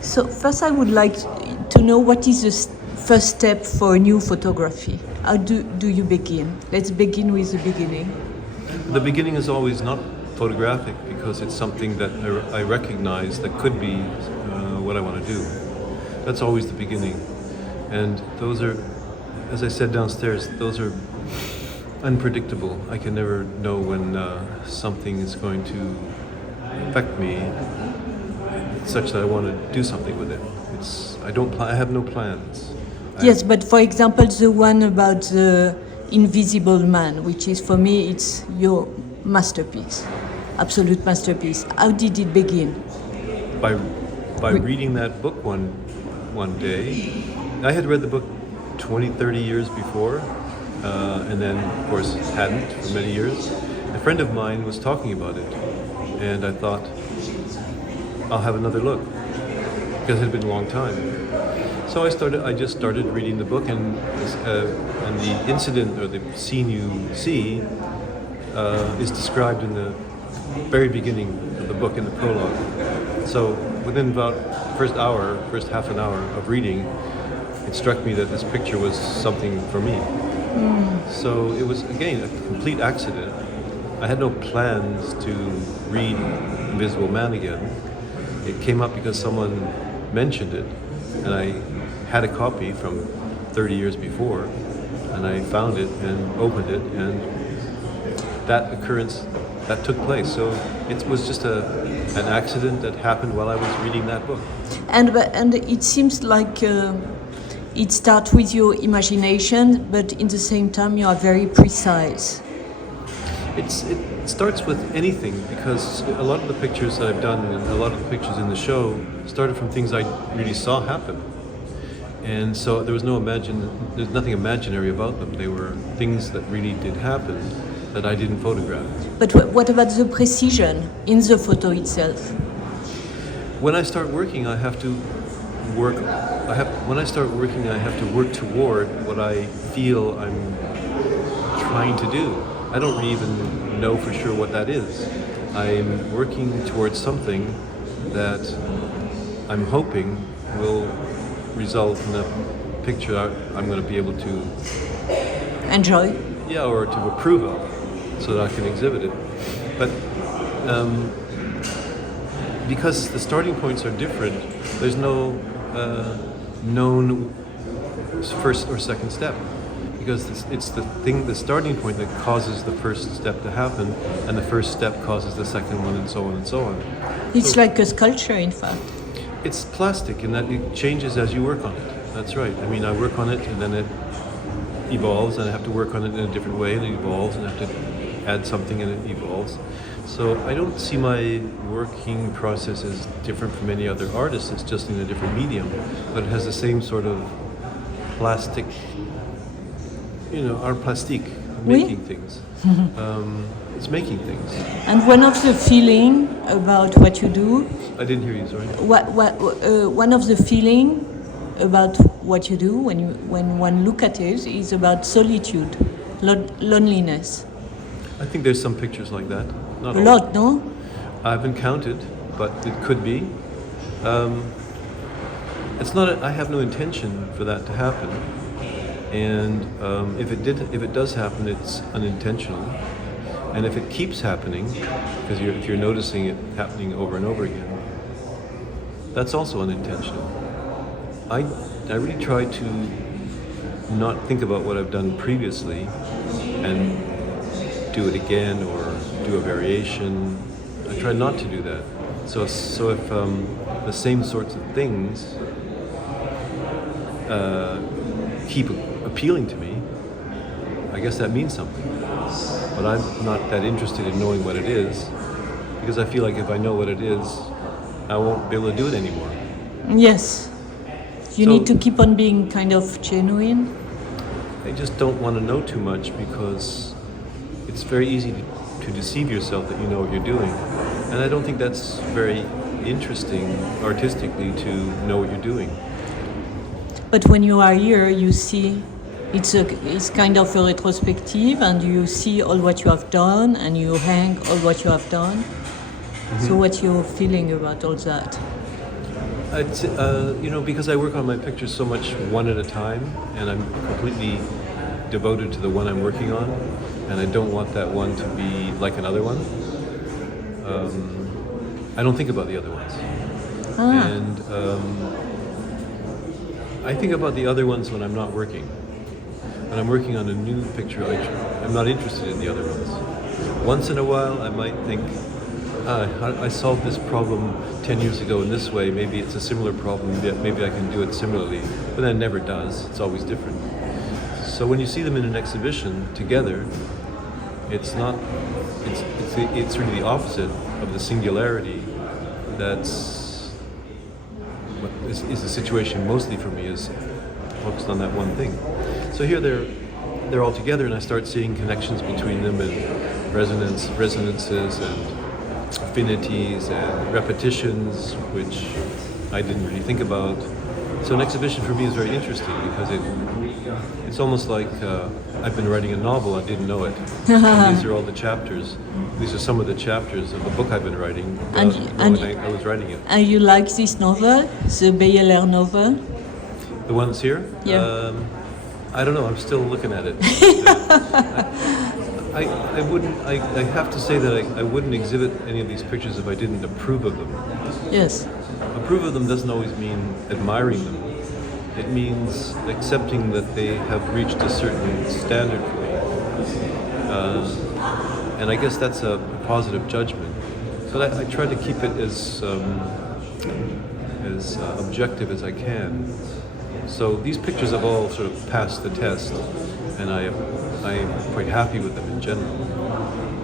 So first I would like to know what is the first step for a new photography. How do you begin? Let's begin with the beginning. The beginning is always not photographic because it's something that I recognize that could be what I want to do. That's always the beginning. And those are, as I said downstairs, those are unpredictable. I can never know when something is going to affect me such that I want to do something with it. I have no plans. Yes, but for example, the one about the Invisible Man, which is for me, it's your masterpiece, absolute masterpiece. How did it begin? By reading that book one day. I had read the book 20, 30 years before, and then, of course, hadn't for many years. A friend of mine was talking about it, and I thought, I'll have another look, because it had been a long time. So I just started reading the book, and the incident or the scene you see is described in the very beginning of the book in the prologue. So within about the first half an hour of reading, it struck me that this picture was something for me. So it was, again, a complete accident. I had no plans to read Invisible Man again. It came up because someone mentioned it, and I had a copy from 30 years before, and I found it and opened it, and that occurrence, that took place. So it was just an accident that happened while I was reading that book. And it seems like it starts with your imagination, but in the same time you are very precise. It starts with anything, because a lot of the pictures that I've done and a lot of the pictures in the show started from things I really saw happen. And so there's nothing imaginary about them. They were things that really did happen that I didn't photograph. But what about the precision in the photo itself? When I start working, I have to work toward what I feel I'm trying to do. I don't even know for sure what that is. I'm working towards something that I'm hoping will result in a picture I'm going to be able to enjoy. Yeah, or to approve of, so that I can exhibit it. But because the starting points are different, there's no known first or second step, because it's the starting point that causes the first step to happen, and the first step causes the second one, and so on and so on. It's like a sculpture, in fact. It's plastic in that it changes as you work on it. That's right. I mean, I work on it and then it evolves, and I have to work on it in a different way, and it evolves, and I have to add something and it evolves. So I don't see my working process as different from any other artist. It's just in a different medium, but it has the same sort of plastic, art plastique, making things. It's making things. And one of the feeling about what you do. I didn't hear you. Sorry. One of the feeling about what you do when one look at it is about solitude, loneliness. I think there's some pictures like that. Not a lot, no? I haven't counted, but it could be. It's not. I have no intention for that to happen, and if it does happen, it's unintentional. And if it keeps happening, because if you're noticing it happening over and over again, that's also unintentional. I really try to not think about what I've done previously and do it again or do a variation. I try not to do that. So if the same sorts of things keep appealing to me, I guess that means something. But I'm not that interested in knowing what it is, because I feel like if I know what it is, I won't be able to do it anymore. Yes. You need to keep on being kind of genuine. I just don't want to know too much, because it's very easy to deceive yourself that you know what you're doing. And I don't think that's very interesting artistically to know what you're doing. But when you are here, you see it's kind of a retrospective, and you see all what you have done, and you hang all what you have done. Mm-hmm. So what's your feeling about all that? It's, because I work on my pictures so much one at a time, and I'm completely devoted to the one I'm working on, and I don't want that one to be like another one. I don't think about the other ones. And I think about the other ones when I'm not working. When I'm working on a new picture, I'm not interested in the other ones. Once in a while, I might think, I solved this problem 10 years ago in this way, maybe it's a similar problem, maybe I can do it similarly, but that never does, it's always different. So when you see them in an exhibition together, it's really the opposite of the singularity that's what is the situation mostly for me, is focused on that one thing. So here they're all together, and I start seeing connections between them, and resonances and affinities and repetitions, which I didn't really think about. So an exhibition for me is very interesting because it's almost like I've been writing a novel, I didn't know it. These are all the chapters. These are some of the chapters of the book I've been writing I was writing it. And you like this novel, the Beyeler novel? The ones here? Yeah. I don't know, I'm still looking at it. I have to say that I wouldn't exhibit any of these pictures if I didn't approve of them. Yes. Approve of them doesn't always mean admiring them. It means accepting that they have reached a certain standard for me. And I guess that's a positive judgment. But I try to keep it as objective as I can. So these pictures have all sort of passed the test, and I'm quite happy with them in general.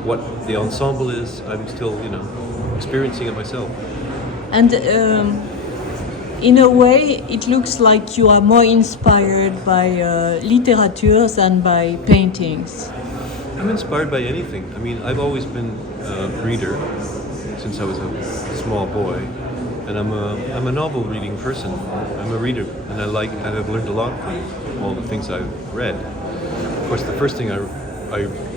What the ensemble is, I'm still, experiencing it myself. And in a way, it looks like you are more inspired by literature than by paintings. I'm inspired by anything. I mean, I've always been a reader since I was a small boy, and I'm a novel reading person. I'm a reader, and I've learned a lot from all the things I've read. Of course, the first thing I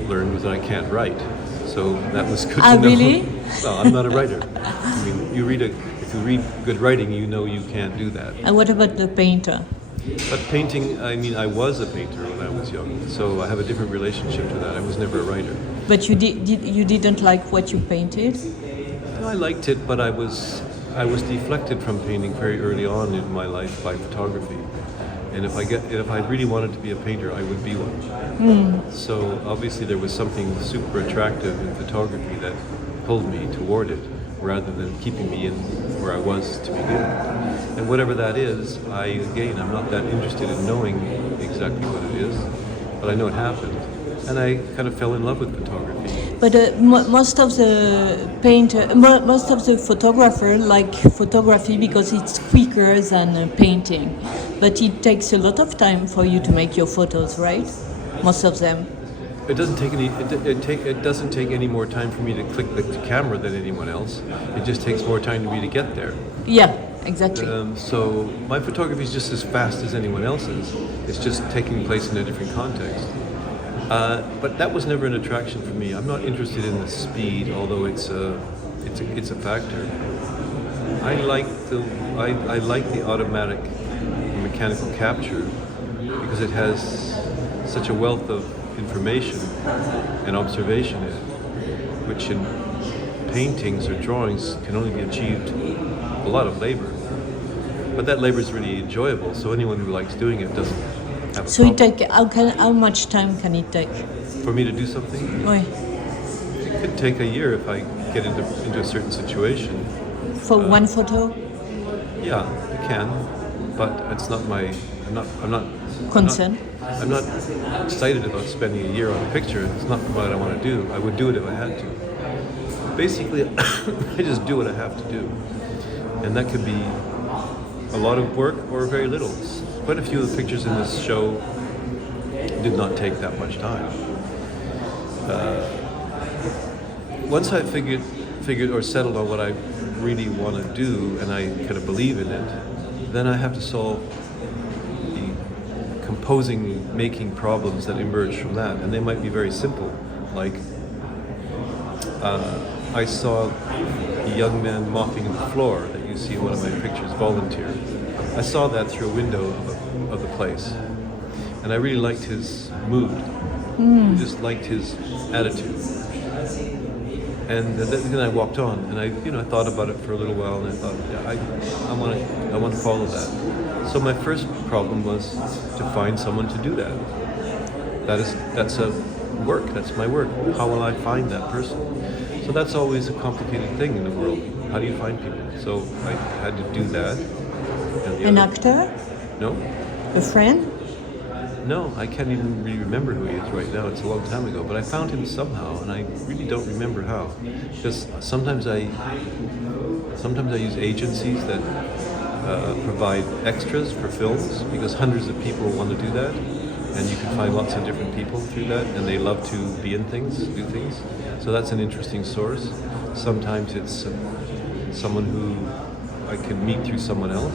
learned was that I can't write, so that was good to know. Really? No, I'm not a writer. I mean, if you read good writing, you know you can't do that. And what about the painter? But painting, I mean, I was a painter when I was young, so I have a different relationship to that. I was never a writer. But you didn't like what you painted? No, I liked it, but I was deflected from painting very early on in my life by photography. And if I really wanted to be a painter, I would be one. So obviously there was something super attractive in photography that pulled me toward it, rather than keeping me in where I was to begin. And whatever that is, I'm not that interested in knowing exactly what it is, but I know it happened. And I kind of fell in love with photography. But most of the photographers like photography because it's quicker than painting. But it takes a lot of time for you to make your photos, right? Most of them. It doesn't take any more time for me to click the camera than anyone else. It just takes more time for me to get there. Yeah, exactly. So my photography is just as fast as anyone else's. It's just taking place in a different context. But that was never an attraction for me. I'm not interested in the speed, although it's a factor. I like the automatic mechanical capture because it has such a wealth of information and observation in it, which in paintings or drawings can only be achieved a lot of labor. But that labor is really enjoyable, so anyone who likes doing it doesn't have a problem. How much time can it take? For me to do something? Oui. It could take a year if I get into a certain situation. For one photo? Yeah, it can, but it's not my. I'm not concern. I'm not excited about spending a year on a picture. It's not what I want to do. I would do it if I had to. Basically, I just do what I have to do, and that could be a lot of work or very little. Quite a few of the pictures in this show did not take that much time. Once I figured or settled on what I really want to do, and I kind of believe in it, then I have to solve the composing, making problems that emerge from that, and they might be very simple, like I saw a young man mopping the floor that you see one of my pictures, volunteer. I saw that through a window of the place, and I really liked his mood. I just liked his attitude. And then I walked on, and I thought about it for a little while, and I thought, yeah, I want to follow that. So my first problem was to find someone to do that. That's a work. That's my work. How will I find that person? So that's always a complicated thing in the world. How do you find people? So I had to do that. An actor? No. A friend? No, I can't even really remember who he is right now. It's a long time ago, but I found him somehow, and I really don't remember how. Because sometimes I use agencies that provide extras for films, because hundreds of people want to do that, and you can find lots of different people through that, and they love to be in things, do things. So that's an interesting source. Sometimes it's someone who I can meet through someone else.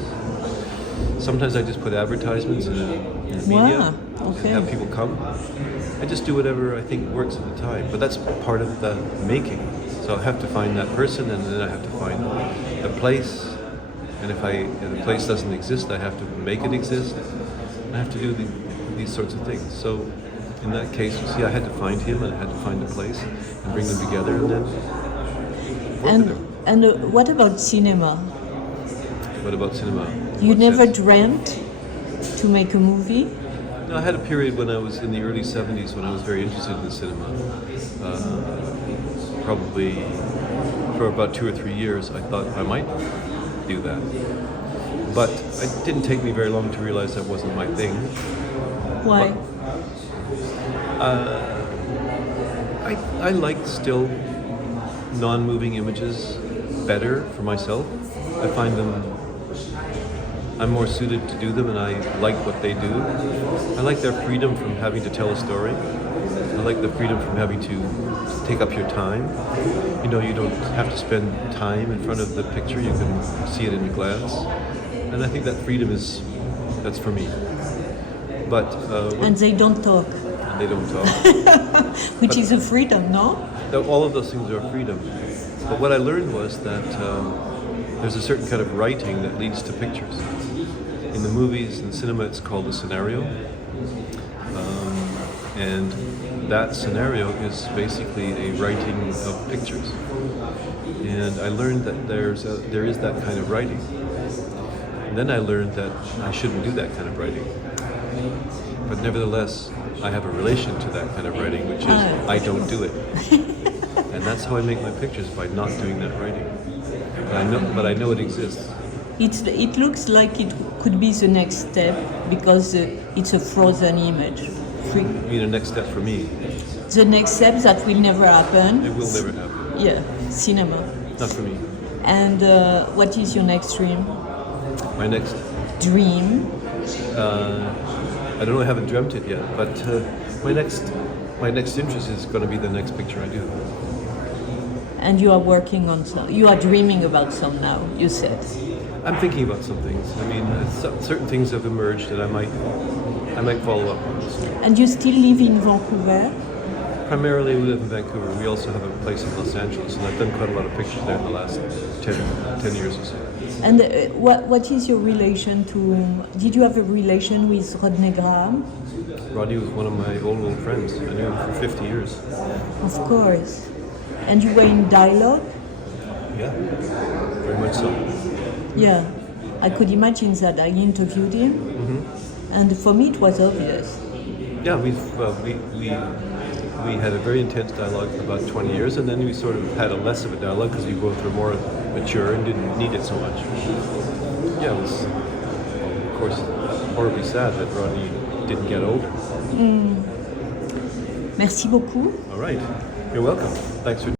Sometimes I just put advertisements in the media and have people come. I just do whatever I think works at the time. But that's part of the making. So I have to find that person, and then I have to find the place. And if the place doesn't exist, I have to make it exist. I have to do these sorts of things. So in that case, you see, I had to find him, and I had to find the place, and bring them together, and then work with them. And what about cinema? What about cinema? You never dreamt to make a movie? No, I had a period when I was in the early 70s when I was very interested in cinema. Probably for about 2 or 3 years, I thought I might do that. But it didn't take me very long to realize that wasn't my thing. Why? I like still non-moving images better for myself. I find I'm more suited to do them, and I like what they do. I like their freedom from having to tell a story. I like the freedom from having to take up your time. You don't have to spend time in front of the picture. You can see it in a glance. And I think that freedom that's for me. But and they don't talk. They don't talk. Which is a freedom, no? All of those things are freedom. But what I learned was that there's a certain kind of writing that leads to pictures. In the movies and cinema, it's called a scenario. And that scenario is basically a writing of pictures. And I learned that there is that kind of writing. And then I learned that I shouldn't do that kind of writing. But nevertheless, I have a relation to that kind of writing, which is I don't do it. And that's how I make my pictures, by not doing that writing. But I know it exists. It looks like it could be the next step, because it's a frozen image. You mean the next step for me? The next step that will never happen. It will never happen. Yeah, cinema. Not for me. And what is your next dream? My next dream? I don't know, I haven't dreamt it yet, but my next interest is going to be the next picture I do. And you are working on some, you are dreaming about some now, you said. I'm thinking about some things. I mean, certain things have emerged that I might follow up on. And you still live in Vancouver? Primarily we live in Vancouver. We also have a place in Los Angeles, and I've done quite a lot of pictures there in the last 10 years or so. And what is your relation to, did you have a relation with Rodney Graham? Rodney was one of my old friends. I knew him for 50 years. Of course. And you were in dialogue? Yeah, very much so. Yeah, I could imagine that. I interviewed him, and for me it was obvious. Yeah, we had a very intense dialogue for about 20 years, and then we sort of had a less of a dialogue because we both were more mature and didn't need it so much. Yeah, it was, of course, horribly sad that Rodney didn't get older. Merci beaucoup. All right, you're welcome. Thanks for